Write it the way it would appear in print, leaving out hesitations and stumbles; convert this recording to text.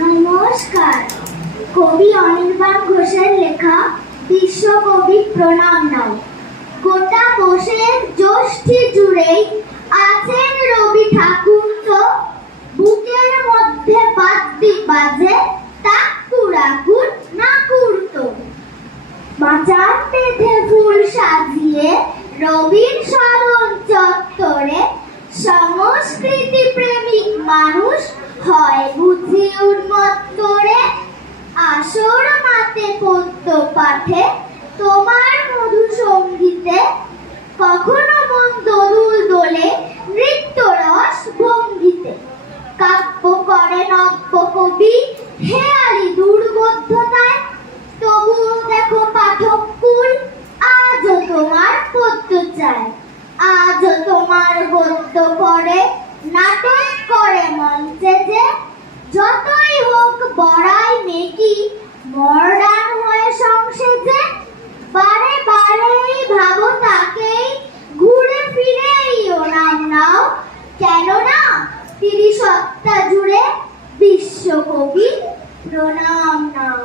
নমস্কার। কবি অনির্বাণ ঘোষের লেখা বিশ্বকবি প্রণাম নাও। গোটা কোষের যষ্টি জুড়েই আছেন রবি ঠাকুর, তো বুকের মধ্যে বাদ্যি বাজে তাকুরাকুর নাকুর, তো বাজার বেঁধে ফুল সাজিয়ে রবির স্মরণ চত্বরে সংস্কৃতি প্রেমিক মানুষ হয় বুঝি উন্মত্ত রে। আসর মাতে পদ্য পাঠে তোমার মধু সঙ্গীতে, কখনো মন দোদুল দোলে নৃত্য রস ভঙ্গিতে। কাব্য করে নব্য কবি হেয়ালি দুর্বোধ্যতায়, তবুও দেখো পাঠক কুল আজও তোমার পদ্য চায়। আজও তোমার গদ্য পড়ে নাটক করে মঞ্চে যে, যতই হোক বড়াই মেকি মডার্ন হয়ে সংসেজে। বারে বারেই ভাবো তাকেই, ঘুরে ফিরেই ও নাম নাও, কেননা তিনি সত্তা জুড়ে বিশ্বকবি প্রণাম নাও।